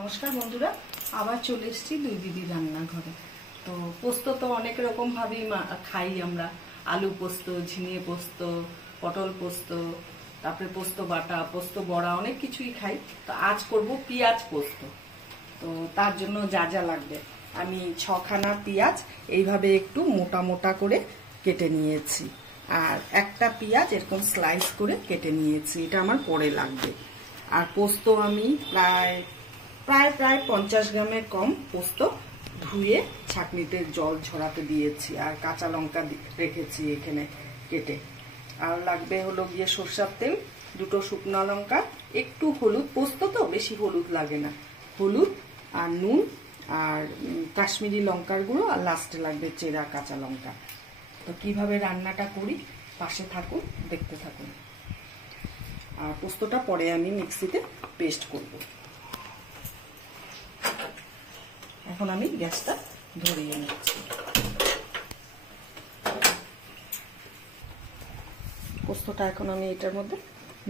নমস্কার বন্ধুরা, আবার চলে এসেছি দুই দিদি রান্নাঘরে। তো পোস্ত তো অনেক রকম ভাবেই খাই আমরা। আলু পোস্ত, ঝিঙে পোস্ত, পটল পোস্ত, তারপরে পোস্ত বাটা, পোস্ত বড়া, অনেক কিছুই খাই। তো আজ করব পেঁয়াজ পোস্ত। তো তার জন্য যা যা লাগবে, আমি 6খানা পেঁয়াজ এইভাবে একটু মোটা মোটা করে কেটে নিয়েছি, আর একটা পেঁয়াজ এরকম স্লাইস করে কেটে নিয়েছি, এটা আমার পরে লাগবে। আর পোস্ত আমি প্রায় 50 গ্রামের কম পোস্ত ধুয়ে ছাঁকনিতে জল ঝরাতে দিয়েছি, আর কাঁচা লঙ্কা রেখেছি এখানে কেটে। আর লাগবে হলো গিয়ে সরষের তেল, 2টো শুকনো লঙ্কা, একটু হলুদ, পোস্ত তো বেশি হলুদ লাগে না, হলুদ আর নুন আর কাশ্মীরি লঙ্কার গুঁড়ো, আর লাস্টে লাগবে চেরা কাঁচা লঙ্কা। তো কিভাবে রান্নাটা করি পাশে থাকুন, দেখতে থাকুন। আর পোস্তটা পরে আমি মিক্সিতে পেস্ট করব। এখন আমি গ্যাসটা ধরিয়ে নিচ্ছি। পোস্তটা এখন আমি এটার মধ্যে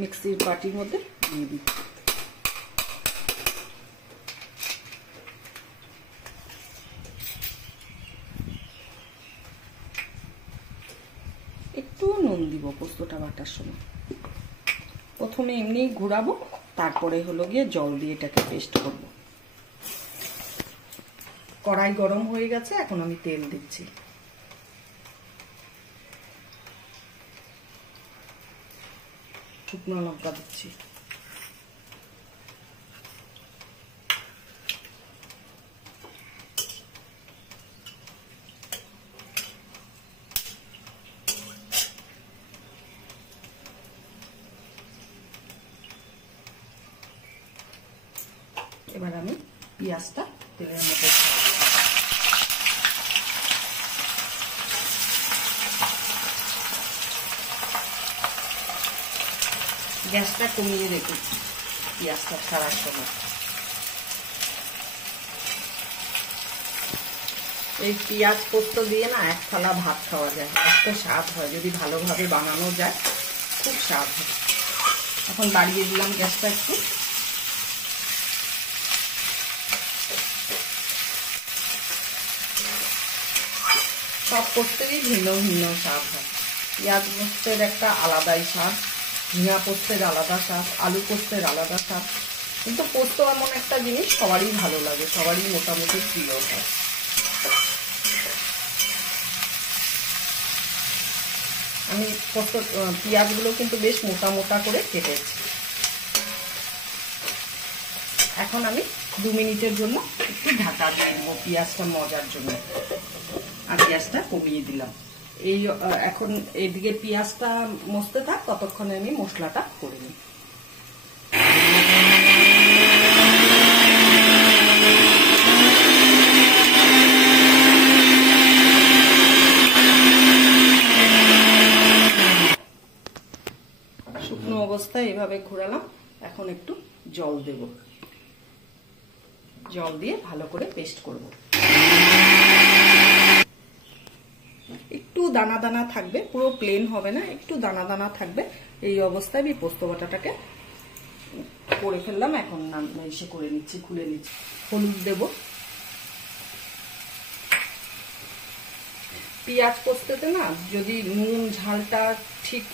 মিক্সির বাটির মধ্যে দিয়ে দিচ্ছি। একটু নুন দিব পোস্তটা বাটার সময়। প্রথমে এমনি ঘোরাবো, তারপরে হলো গিয়ে জল দিয়ে এটাকে পেস্ট করব। কড়াই গরম হয়ে গেছে, এখন আমি তেল দিচ্ছি। শুকনো লঙ্কা দিচ্ছি, এবার আমি পেঁয়াজটা তেলের মধ্যে গ্যাসটা কমিয়ে রেখেছি পেঁয়াজটা ছাড়ার সময়। এই পেঁয়াজ পোস্ত দিয়ে না এক থালা ভাত খাওয়া যায়, এত স্বাদ হয় যদি ভালোভাবে বানানো যায়, খুব স্বাদ হয়। এখন বাড়িয়ে দিলাম গ্যাসটা একটু। সব পোস্তেরই ভিন্ন ভিন্ন স্বাদ হয়। পেঁয়াজ পোস্তের একটা আলাদাই স্বাদ, ঝিঙা পোস্তের আলাদা স্বাদ, আলু পোস্তের আলাদা স্বাদ। কিন্তু পোস্ত এমন একটা জিনিস সবারই ভালো লাগে, সবারই মোটামুটি প্রিয় হয়। আমি পোস্ত পেঁয়াজগুলো কিন্তু বেশ মোটা মোটা করে কেটেছি। এখন আমি 2 মিনিটের জন্য একটু ঢাকা দিয়ে দেবো পেঁয়াজটা মজার জন্য। আর গ্যাসটা কমিয়ে দিলাম। এই এখন এদিকে পেঁয়াজটা মসতে থাক, ততক্ষণে আমি মশলাটা করে নিই। শুকনো অবস্থায় এভাবে ঘোরালাম। এখন একটু জল দেব, জল দিয়ে ভালো করে পেস্ট করব। একটু দানা দানা থাকবে, পুরো প্লেন হবে না, একটু দানা দানা থাকবে। এই অবস্থায় আমি পোস্ত বাটাটাকে করে ফেললাম। এখন এসে করে নিচ্ছি, খুলে নিচ্ছি। হলুদ দেব। পেঁয়াজ পোস্ততে না যদি নুন ঝালটা ঠিক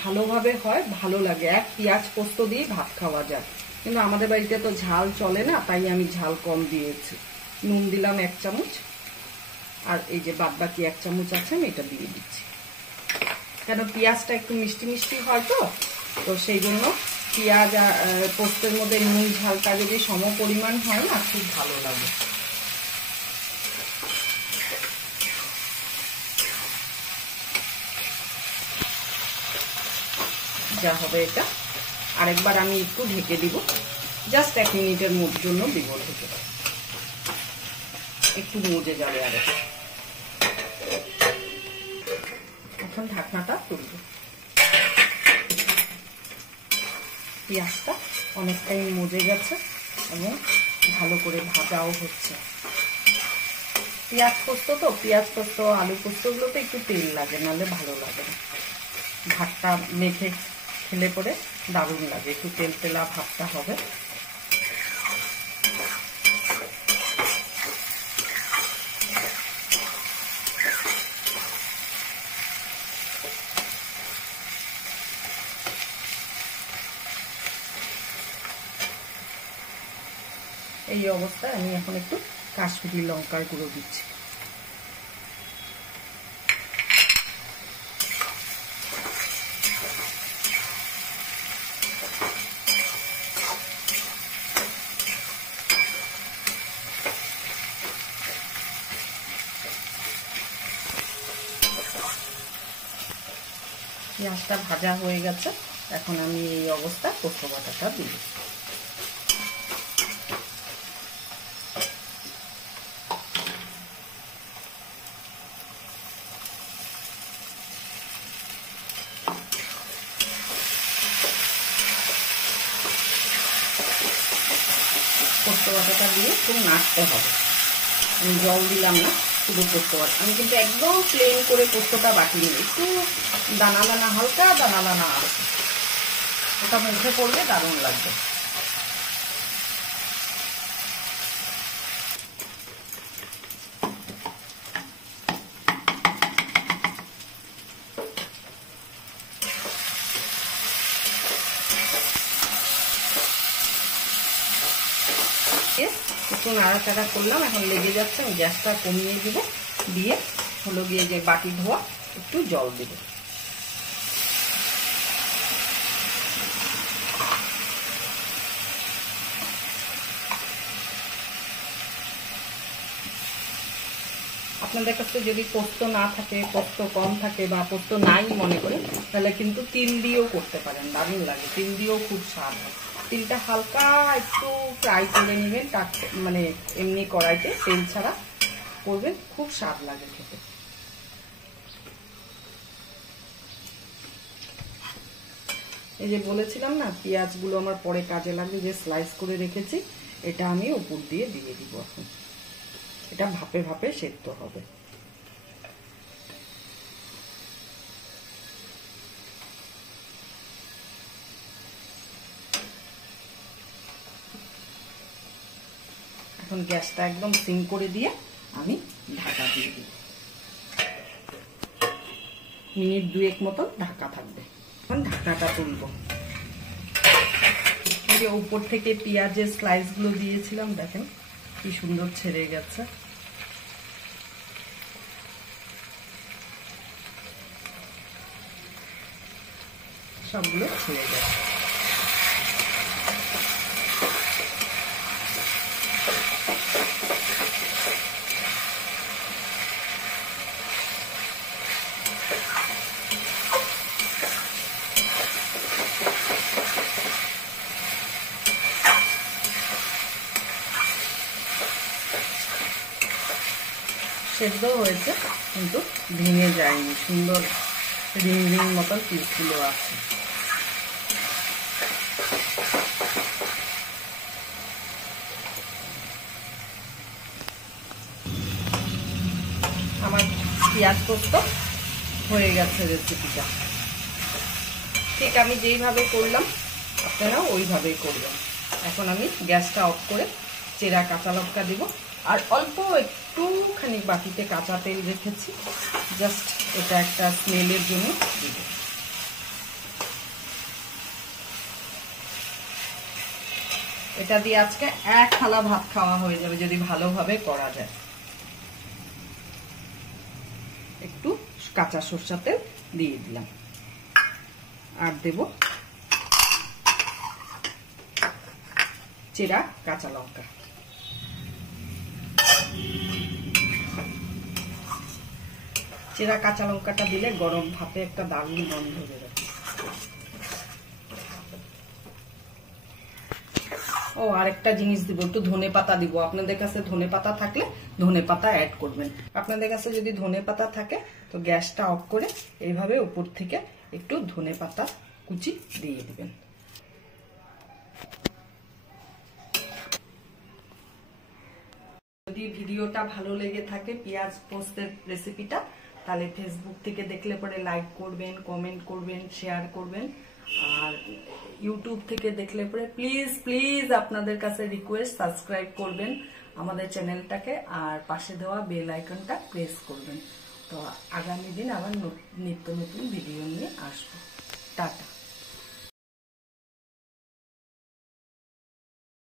ভালোভাবে হয়, ভালো লাগে। এক পেঁয়াজ পোস্ত দিয়ে ভাত খাওয়া যায়, কিন্তু আমাদের বাড়িতে তো ঝাল চলে না, তাই আমি ঝাল কম দিয়েছি। নুন দিলাম 1 চামচ, আর এই যে বাদ বাকি 1 চামচ আছে আমি এটা দিয়ে দিচ্ছি। কেন পেঁয়াজটা একটু মিষ্টি মিষ্টি হয়, তো সেই জন্য পেঁয়াজ আর পোস্তের মধ্যে নুন ঝালটা যদি সম পরিমাণ হয় না, খুব ভালো লাগে। যা হবে এটা আরেকবার আমি একটু ঢেকে দিব, জাস্ট 1 মিনিটের জন্য দিব ঢেকে, একটু মজে যাবে। আর এখন ঢাকনাটা তুলব। পেঁয়াজটা অনেকটাই মজে গেছে এবং ভালো করে ভাজাও হচ্ছে। পেঁয়াজ পোস্ত তো, পেঁয়াজ পোস্ত আলু পোস্তগুলোতে একটু তেল লাগে, নাহলে ভালো লাগে না। ভাতটা মেখে খেলে পরে দারুণ লাগে, একটু তেল তেলা ভাতটা হবে। এই অবস্থায় আমি এখন একটু কাশ্মীরি লঙ্কার গুঁড়ো দিচ্ছি। পেঁয়াজটা ভাজা হয়ে গেছে, এখন আমি এই অবস্থা পোস্ত বাটাটা দিই। পোস্ত বাটাটা দিয়ে খুব নাড়তে হবে। আমি জল দিলাম না, শুধু পোস্ত বাটা। আমি কিন্তু একদম প্লেন করে পোস্তটা বাটিনি, একটু দানা দানা, হালকা দানা দানা আছে, ওটা মুখে পড়লে দারুণ লাগবে। একটু নাড়াচাড়া করলাম, এখন লেগে যাচ্ছে, আমি গ্যাসটা কমিয়ে দিব, দিয়ে হলো গিয়ে যে বাটি ধোয়া একটু জল দিব। আপনাদের কাছে যদি পোস্ত না থাকে, পোস্ত কম থাকে বা পোস্ত নাই মনে করে, তাহলে কিন্তু তিল দিয়েও করতে পারেন, দারুণ লাগে। তিল দিয়েও খুব স্বাদ হয়। তিলটা হালকা একটু ফ্রাই করে নেবেন, মানে এমনি কড়াইতে তেল ছাড়া করবেন, খুব স্বাদ লাগে খেতে। এই যে বলেছিলাম না, পেঁয়াজগুলো আমার পরে কাজে লাগবে, যে স্লাইস করে রেখেছি, এটা আমি উপর দিয়ে দিয়ে দিব। এখন এটা ভাপে ভাপে সেদ্ধ হবে। এখন গ্যাসটা একদম সিম করে দিয়ে আমি ঢাকা দিয়ে দিব। মিনিট 2 মতো ঢাকা থাকবে। এখন ঢাকাটা তুলব। এই যে উপর থেকে পেঁয়াজের স্লাইস গুলো দিয়েছিলাম, দেখেন কি সুন্দর ছেড়ে গেছে। সবগুলো ছেড়ে গেছে। সেদ্ধ হয়েছে কিন্তু ভেঙে যায়নি, সুন্দর রিং রিং মতন পিসগুলো আছে। আমার পেঁয়াজ পোস্ত হয়ে গেছে রেসিপিটা। ঠিক আমি যেইভাবে করলাম আপনারা ওইভাবেই করবেন। এখন আমি গ্যাসটা অফ করে চেরা কাঁচা লঙ্কা দিব, আর অল্প একটুখানি বাটিতে কাঁচা তেল রেখেছি, জাস্ট এটা একটা স্মেলের জন্য দিব। এটা দিয়ে আজকে 1 থালা ভাত খাওয়া হয়ে যাবে যদি ভালোভাবে করা যায়। একটু কাঁচা সরষের তেল দিয়ে দিলাম, আর দেব চেরা কাঁচা লঙ্কা। চেরা কাঁচা লঙ্কাটা দিলে গরম ভাতে একটা দারুণ গন্ধ বেরোয়। ও আরেকটা জিনিস দিব, একটু ধনে পাতা দিব। আপনাদের কাছে ধনে পাতা থাকলে ধনে পাতা অ্যাড করবেন। আপনাদের কাছে যদি ধনে পাতা থাকে তো গ্যাসটা অফ করে এইভাবে উপর থেকে একটু ধনে পাতা কুচি দিয়ে দিবেন। যদি ভিডিওটা ভালো লেগে থাকে পেঁয়াজ পোস্তের রেসিপিটা, তাহলে ফেসবুক থেকে দেখলে পরে লাইক করবেন, কমেন্ট করবেন, শেয়ার করবেন। আর ইউটিউব থেকে দেখলে পরে প্লিজ প্লিজ আপনাদের কাছে রিকোয়েস্ট সাবস্ক্রাইব করবেন আমাদের চ্যানেলটাকে, আর পাশে দেওয়া বেল আইকনটা প্রেস করবেন। তো আগামী দিন আবার নিত্য নতুন ভিডিও নিয়ে আসবো। টাটা।